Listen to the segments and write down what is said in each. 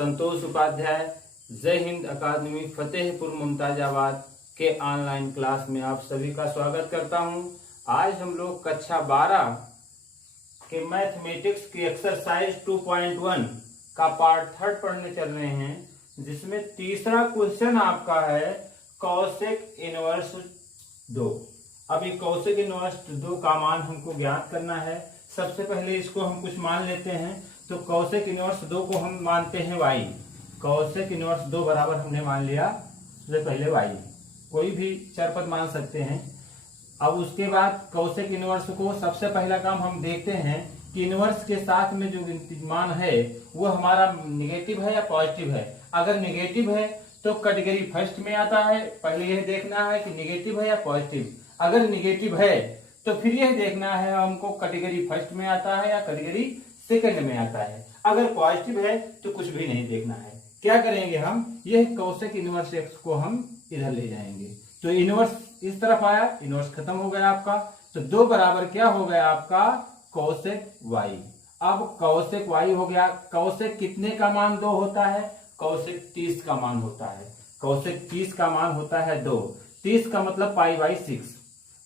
संतोष उपाध्याय जय हिंद अकादमी फतेहपुर मुमताजाबाद के online class में आप सभी का स्वागत करता हूं। आज हम लोग कक्षा 12 के मैथमेटिक्स की एक्सरसाइज 2.1 का पार्ट 3 पढ़ने चल रहे हैं, जिसमें तीसरा क्वेश्चन आपका है कॉसेक इनवर्स 2। अभी कॉसेक इनवर्स 2 का मान हमको ज्ञात करना है। सबसे पहले इसको हम कुछ मान लेते हैं। तो कॉसेक इनवर्स 2 को हम मानते हैं y। कॉसेक इनवर्स 2 बराबर हमने मान लिया सबसे पहले y, कोई भी चर पद मान सकते हैं। अब उसके बाद कॉसेक इनवर्स को सबसे पहला काम हम देखते हैं कि इनवर्स के साथ में जो मान है वो हमारा निगेटिव है या पॉजिटिव है। अगर निगेटिव है तो कैटेगरी फर्स्ट में आता है, पहले यह देखना है कि निगेटिव है या पॉजिटिव। अगर निगेटिव है तो फिर यह देखना है हमको कैटेगरी फर्स्ट में आता है या कैटेगरी सेकंड में आता है। अगर पॉजिटिव है तो कुछ भी नहीं देखना है। क्या करेंगे हम, यह कॉसेक इनवर्स x को हम इधर ले जाएंगे। तो इनवर्स इस तरफ आया, इनवर्स खत्म हो गया आपका। तो 2 बराबर क्या हो गया आपका कॉसेक y। अब कॉसेक y हो गया। कॉसेक कितने का मान 2 होता है? कॉसेक 30 का मान होता है। कॉसेक 30 का मान होता है 2। 30 का मतलब π/6।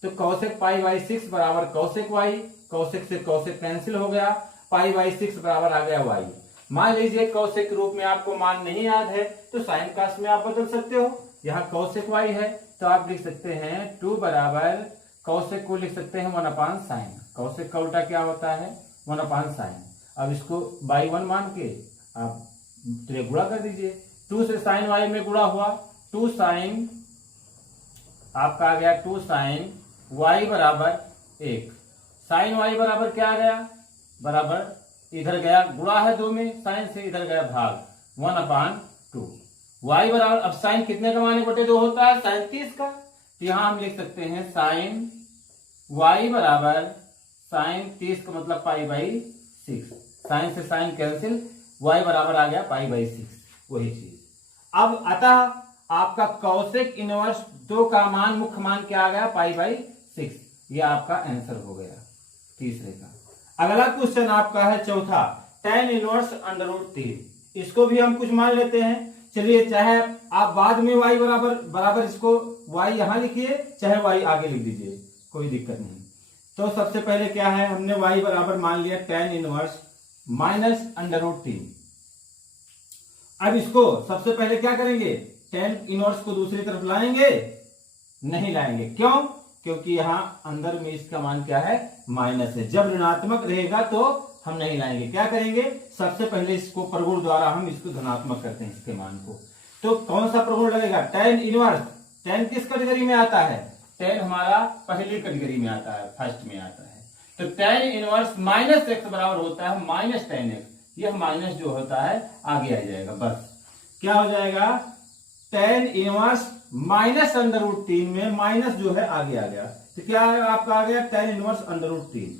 तो कॉसेक π/6 बराबर कॉसेक y। कॉसेक से कॉसेक कैंसिल हो गया, π/6 बराबर आ गया y। मान लीजिए कॉसेक के रूप में आपको मान नहीं याद है तो साइन कास्ट में आप बदल सकते हो। यहाँ कॉसेक y है तो आप लिख सकते हैं 2 बराबर कॉसेक को लिख सकते हैं 1/sin। कॉसेक का उल्टा क्या होता है? 1/sin। अब इसको बाई 1 मान के आप गुणा कर दीजिए। 2 से साइन y में गुणा हुआ, 2 साइन आपका आ गया 2 साइन y बराबर 1। साइन y बराबर क्या आ गया? बराबर इधर गया गुणा है 2 में, साइन से इधर गया भाग 1/2। y बराबर, अब साइन कितने का मान 1/2 होता है? साइन 30 का। तो यहां हम लिख सकते हैं साइन y बराबर साइन 30 का मतलब π/6। साइन से साइन कैंसिल, y बराबर आ गया π/6, वही चीज। अब अतः आपका कॉसेक इनवर्स 2 का मान मुख्य मान क्या आ गया? π/6। ये आपका आंसर हो गया तीसरे का। अगला क्वेश्चन आपका है चौथा, tan इनवर्स √3। इसको भी हम कुछ मान लेते हैं। चलिए, चाहे आप बाद में y बराबर इसको y यहां लिखिए, चाहे y आगे लिख दीजिए, कोई दिक्कत नहीं। तो सबसे पहले क्या है, हमने y बराबर मान लिया tan इनवर्स -√3। अब इसको सबसे पहले क्या करेंगे, tan इनवर्स को दूसरी तरफ लाएंगे? नहीं लाएंगे। क्यों? क्योंकि यहाँ अंदर में इसका मान क्या है? माइनस है। जब ऋणात्मक रहेगा तो हम नहीं लाएंगे। क्या करेंगे, सबसे पहले इसको प्रगुण द्वारा हम इसको धनात्मक करते हैं, इसके मान को। तो कौन सा प्रगुण लगेगा? tan inverse. tan किस कैटेगरी में आता है? tan हमारा पहली कैटेगरी में आता है, फर्स्ट में आता है। तो tan इनवर्स -x बराबर होता है -tan x। यह माइनस जो होता है आगे आ जाएगा। बस क्या हो जाएगा, tan इनवर्स -√3 में माइनस जो है आगे आ गया। तो क्या है आपका आ गया tan इनवर्स √3।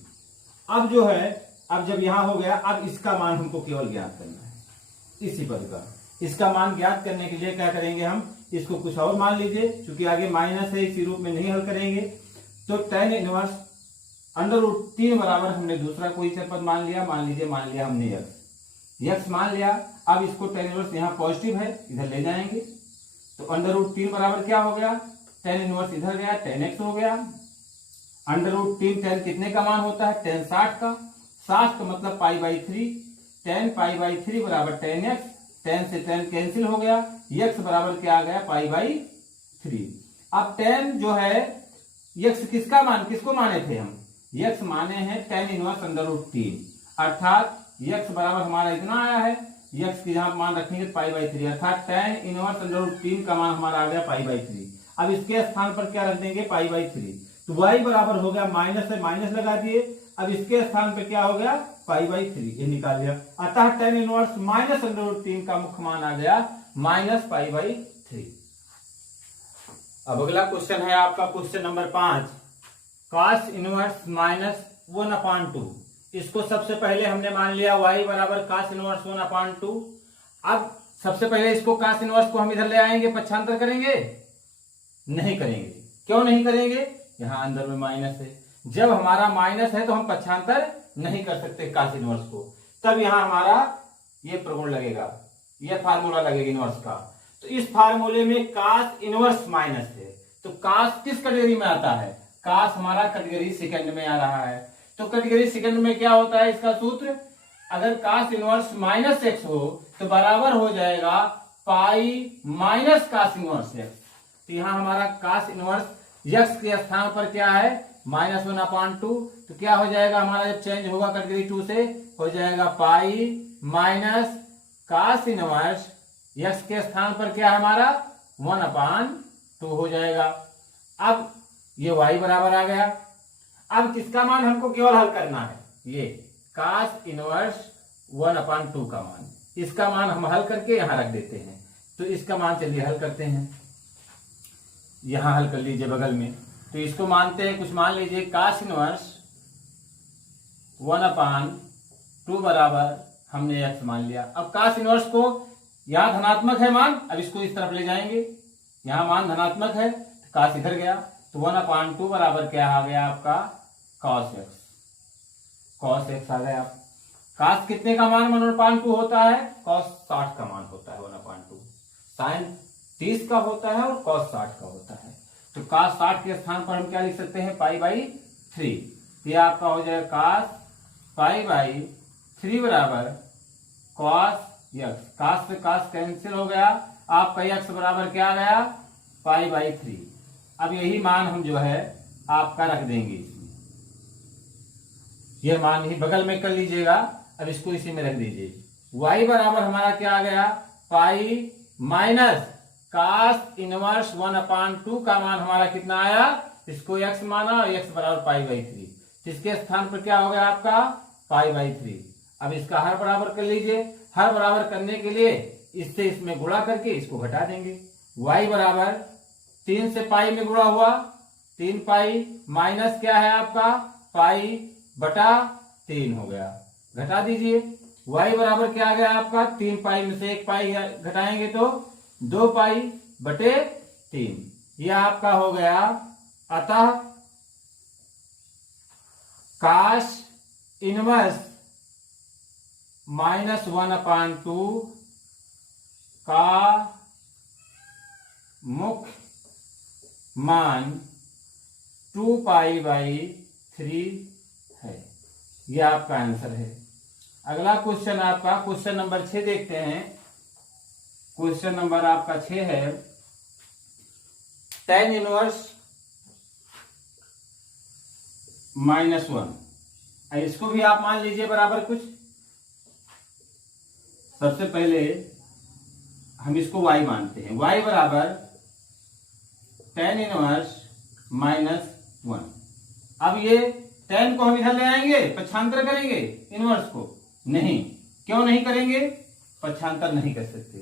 अब जो है, अब जब यहां हो गया, अब इसका मान हमको केवल ज्ञात करना है, इसी पद का। इसका मान ज्ञात करने के लिए क्या करेंगे, हम इसको कुछ और मान लीजिए, क्योंकि आगे माइनस है, इसी रूप में नहीं हल करेंगे। तो tan इनवर्स √3 बराबर हमने दूसरा कोई सा पद मान लिया। मान लिया हमने x मान लिया। अब इसको tan इनवर्स यहाँ पॉजिटिव है, इधर ले जाएंगे। तो √3 बराबर क्या हो गया, tan इनवर्स इधर गया, tan x हो गया। √3 tan कितने का मान होता है? tan 60 का। 60 का मतलब π/3। tan π/3 बराबर tan x। tan से tan कैंसिल हो गया, x बराबर क्या आ गया? π/3। अब tan जो है, x किसका मान, किसको माने थे हम? x माने हैं tan इनवर्स √3, अर्थात x बराबर हमारा इतना आया है। x की जहां मान रखेंगे π/3, अर्थात tan इनवर्स √3 का मान हमारा आ गया π/3। अब इसके स्थान पर क्या रख देंगे? π/3। तो y बराबर हो गया, माइनस है, माइनस लगा दिए। अब इसके स्थान पे क्या हो गया? π/3, ये निकाल लिया। अतः tan इनवर्स -√3 का मुख्य मान आ गया -π/3। अब अगला क्वेश्चन है आपका क्वेश्चन नंबर 5, cos इनवर्स -1/2। इसको सबसे पहले हमने मान लिया y बराबर cos इनवर्स 1/2। अब सबसे पहले इसको cos इनवर्स को हम इधर ले आएंगे, पक्षांतर करेंगे? नहीं करेंगे। क्यों नहीं करेंगे? यहाँ अंदर में माइनस है। जब हमारा माइनस है तो हम पक्षांतर नहीं कर सकते cos इनवर्स को। तब यहाँ हमारा ये प्रगुण लगेगा, यह फार्मूला लगेगा इनवर्स का। तो इस फार्मूले में कास इनवर्स माइनस है, तो कास किस कैटेगरी में आता है? कास हमारा कैटेगरी सेकंड में आ रहा है। तो कैटेगरी सेकंड में क्या होता है इसका सूत्र? अगर कास इनवर्स माइनस एक्स हो तो बराबर हो जाएगा pi minus cos inverse x. तो यहां हमारा कास इनवर्स एक्स के स्थान पर क्या है? -1/2। तो क्या हो जाएगा हमारा जब चेंज होगा कैटेगरी 2 से, हो जाएगा pi minus cos inverse x के स्थान पर क्या है हमारा 1/2 हो जाएगा। अब ये y बराबर आ गया। अब किसका मान हमको केवल हल करना है? ये कास इनवर्स 1/2 का मान, इसका मान हम हल करके यहां रख देते हैं। तो इसका मान चलिए हल करते हैं, यहां हल कर लीजिए बगल में। तो इसको मानते हैं, कुछ मान लीजिए कास इनवर्स 1/2 बराबर हमने x मान लिया। अब कास इनवर्स को यहां धनात्मक है मान, अब इसको इस तरफ ले जाएंगे, यहां मान धनात्मक है, कास इधर गया, तो 1/2 बराबर क्या आ गया आपका cos x। cos x आ गया। कास कितने का मान 1/2 होता है? cos 60 का मान होता है 1/2। साइन 30 का होता है और cos 60 का होता है। तो cos 60 के स्थान पर हम क्या लिख सकते हैं? π/3। ये आपका हो जाएगा cos π/3 बराबर cos x। cos से cos कैंसिल हो गया, आपका x बराबर क्या आ गया? π/3। अब यही मान हम जो है आपका रख देंगे इसमें, यह मान ही बगल में कर लीजिएगा। अब इसको इसी में रख दीजिए। y बराबर हमारा क्या आ गया? पाई माइनस कास इनवर्स 1/2 का मान हमारा कितना आया? इसको x माना और x बराबर π/3। इसके स्थान पर क्या हो गया आपका? π/3। अब इसका हर बराबर कर लीजिए। हर बराबर करने के लिए इससे इसमें गुणा करके इसको घटा देंगे। y बराबर 3 से पाई में गुणा हुआ, 3 पाई माइनस क्या है आपका? π/3 हो गया। घटा दीजिए। y बराबर क्या आ गया आपका? 3 पाई में से 1 पाई घटाएंगे तो 2 π/3। यह आपका हो गया। अतः काश इनवर्स -1/2 का मुख्य मान 2π/3 है। यह आपका आंसर है। अगला क्वेश्चन आपका क्वेश्चन नंबर 6 देखते हैं। क्वेश्चन नंबर आपका 6 है tan इनवर्स -1। इसको भी आप मान लीजिए बराबर कुछ। सबसे पहले हम इसको y मानते हैं। y बराबर tan इनवर्स -1। अब ये tan को हम इधर ले आएंगे, पक्षांतर करेंगे इनवर्स को? नहीं। क्यों नहीं करेंगे? पक्षांतर नहीं कर सकते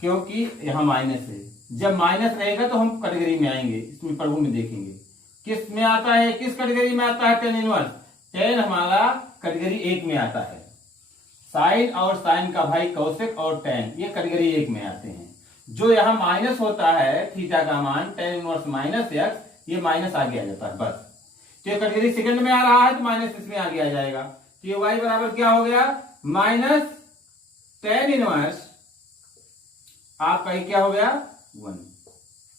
क्योंकि यहां माइनस है। जब माइनस रहेगा तो हम कैटेगरी में आएंगे, इसमें प्रभु में देखेंगे किस में आता है, किस कैटेगरी में आता है tan इनवर्स। tan हमारा कैटेगरी 1 में आता है। साइन और साइन का भाई कौशिक और tan ये कैटेगरी 1 में आते हैं। जो यहाँ माइनस होता है थीटा का मान tan इनवर्स -x, ये माइनस आगे आ जाता है बस। तो ये कैटेगरी सेकंड में आ रहा है तो माइनस इसमें आगे आ जाएगा। तो ये y बराबर क्या हो गया? -tan इनवर्स आपका ये क्या हो गया? 1।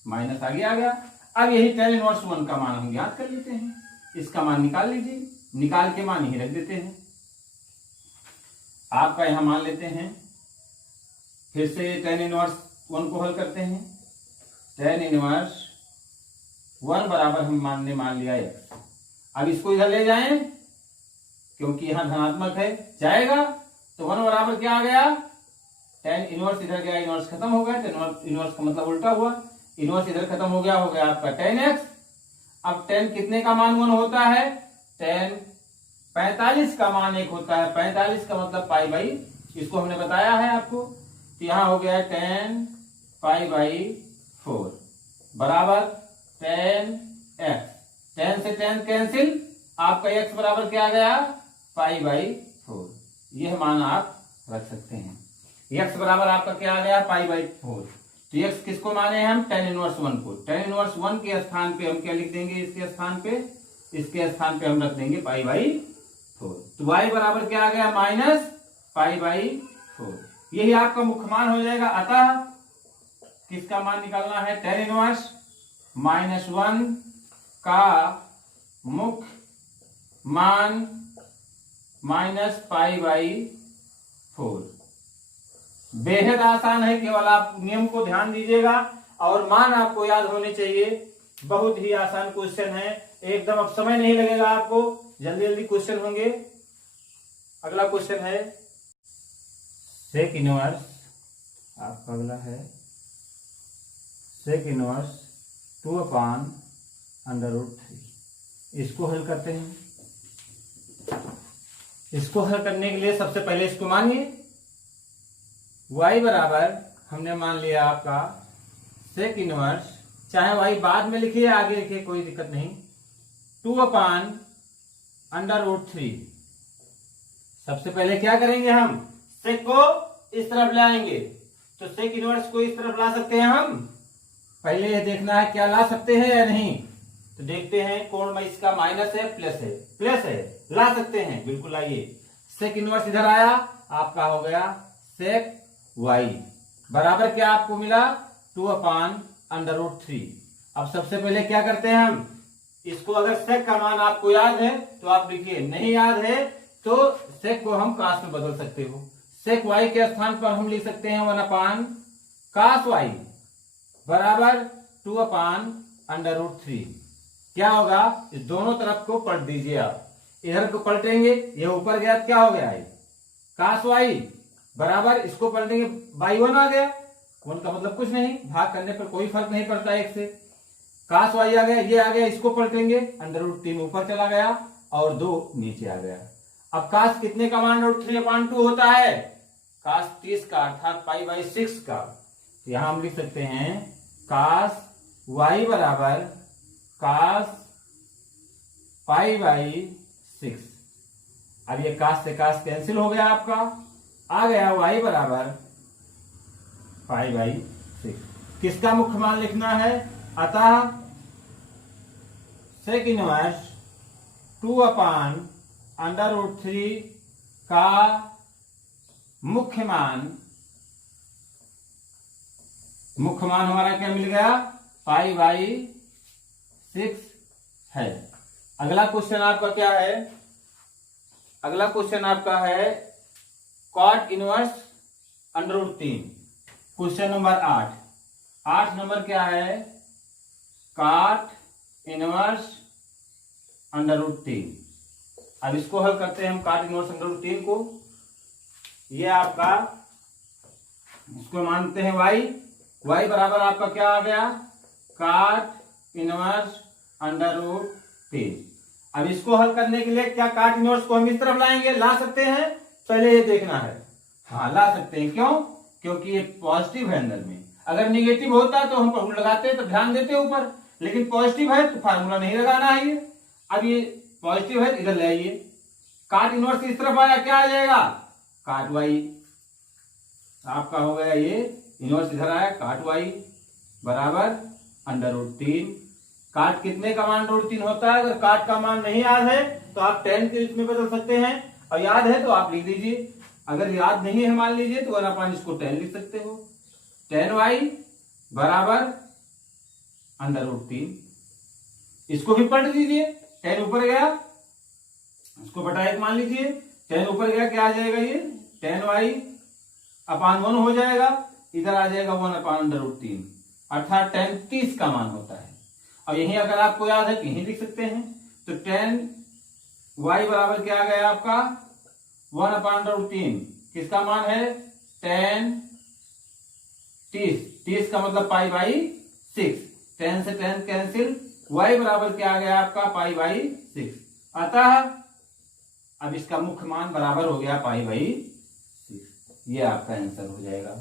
माइनस आगे आ गया। अब यही tan इनवर्स 1 का मान हम ज्ञात कर लेते हैं। इसका मान निकाल लीजिए, निकाल के मान यही रख देते हैं। आपका यहां मान लेते हैं, फिर से tan इनवर्स 1 को हल करते हैं। tan इनवर्स 1 बराबर हम मान लिया x। अब इसको इधर ले जाएं क्योंकि यहां धनात्मक है, जाएगा तो 1 बराबर क्या आ गया? tan इनवर्स इधर गया, इनवर्स खत्म हो गया। तो इनवर्स का मतलब उल्टा हुआ, इनवर्स इधर खत्म हो गया आपका tan x। अब tan कितने का मान 1 होता है? tan 45 का मान 1 होता है। 45 का मतलब π/, इसको हमने बताया है आपको। तो यहां हो गया tan π/4 बराबर tan x। tan से tan कैंसिल, आपका x बराबर क्या आ गया? π/4। यह मान आप रख सकते हैं। x बराबर आपका क्या आ गया? π/4। तो x किसको माने हम? tan इनवर्स 1 को। tan इनवर्स 1 के स्थान पे हम क्या लिख देंगे? इसके स्थान पे हम रख देंगे π/4। तो y बराबर क्या आ गया? -π/4। यही आपका मुख्य मान हो जाएगा। अतः किसका मान निकालना है? tan इनवर्स -1 का मुख्य मान -π/4। बेहद आसान है, केवल आप नियम को ध्यान दीजिएगा और मान आपको याद होने चाहिए। बहुत ही आसान क्वेश्चन है एकदम, अब समय नहीं लगेगा आपको, जल्दी जल्दी क्वेश्चन होंगे। अगला क्वेश्चन है सेक इनवर्स, आपका अगला है सेक इनवर्स 2/√3। इसको हल करते हैं। इसको हल करने के लिए सबसे पहले इसको मानिए, y बराबर हमने मान लिया आपका सेक इनवर्स, चाहे y बाद में लिखिए आगे लिखिए कोई दिक्कत नहीं, 2/√3। सबसे पहले क्या करेंगे, हम सेक को इस तरफ लाएंगे। तो सेक इनवर्स को इस तरफ ला सकते हैं हम, पहले ये देखना है क्या ला सकते हैं या नहीं। तो देखते हैं, कोण में इसका माइनस है प्लस है, प्लस है, ला सकते हैं बिल्कुल। आइए, सेक इनवर्स इधर आया, आपका हो गया सेक y बराबर क्या आपको मिला 2/√3। अब सबसे पहले क्या करते हैं हम, इसको अगर सेक का मान आपको याद है तो आप लिखिए, नहीं याद है तो सेक को हम कास में बदल सकते हो। सेक y के स्थान पर हम लिख सकते हैं 1/cos y बराबर 2/√3। क्या होगा, इस दोनों तरफ को पलट दीजिए आप, इधर को पलटेंगे, ये ऊपर गया क्या हो गया है cos y बराबर, इसको पलटेंगे y1 आ गया। 1 का मतलब कुछ नहीं, भाग करने पर कोई फर्क नहीं पड़ता एक से। cos y आ गया, ये आ गया, इसको पलटेंगे, √3 ऊपर चला गया और 2 नीचे आ गया। अब cos कितने का मान √3/2 होता है? cos 30 का, अर्थात π/6 का। तो यहां हम लिख सकते हैं cos y बराबर cos π/6। अब ये cos से cos कैंसिल हो गया, आपका आ गया y बराबर π/6। किसका मुख्य मान लिखना है? अतः सेक इनवर्स 2/√3 का मुख्य मान हमारा क्या मिल गया? π/6 है। अगला क्वेश्चन आपका क्या है? अगला क्वेश्चन आपका है cot inverse √3। Question number 8 number क्या है? cot inverse √3। अब इसको हल करते हैं हम, cot इनवर्स √3 को। ये आपका, इसको मानते हैं y बराबर आपका क्या आ गया? cot inverse √3। अब इसको हल करने के लिए क्या cot इनवर्स को हम इस तरफ लाएंगे? ला सकते हैं, पहले ये देखना है। हाँ, ला सकते हैं। क्यों? क्योंकि ये पॉजिटिव है अंदर में। अगर निगेटिव होता तो हम फार्मूला लगाते तो ध्यान देते ऊपर, लेकिन पॉजिटिव है तो फार्मूला नहीं लगाना है। ये अब ये पॉजिटिव है, इधर ले आइए, cot इनवर्स इस तरफ आया, क्या आ जाएगा? cot y आपका हो गया, ये इनवर्स इधर आया, cot y बराबर √3। cot कितने का मान √3 होता है? अगर cot का मान नहीं याद है तो आप tan के इसमें बदल सकते हैं, और याद है तो आप लिख दीजिए। अगर याद नहीं है मान लीजिए तो 1/, इसको tan लिख सकते हो। tan y बराबर √3। इसको भी पलट दीजिए, tan ऊपर गया, इसको बटा 1 मान लीजिए, tan ऊपर गया, क्या आ जाएगा? ये tan y/1 हो जाएगा, इधर आ जाएगा 1/√3, अर्थात tan 30 का मान होता है। और यही अगर आपको याद है तो यही लिख सकते हैं। तो tan y बराबर क्या आ गया आपका? 1/√3। किसका मान है? tan 30 का मतलब π/6। tan से tan कैंसिल, y बराबर क्या आ गया आपका? π/6। अतः अब इसका मुख्य मान बराबर हो गया π/6। ये आपका आंसर हो जाएगा।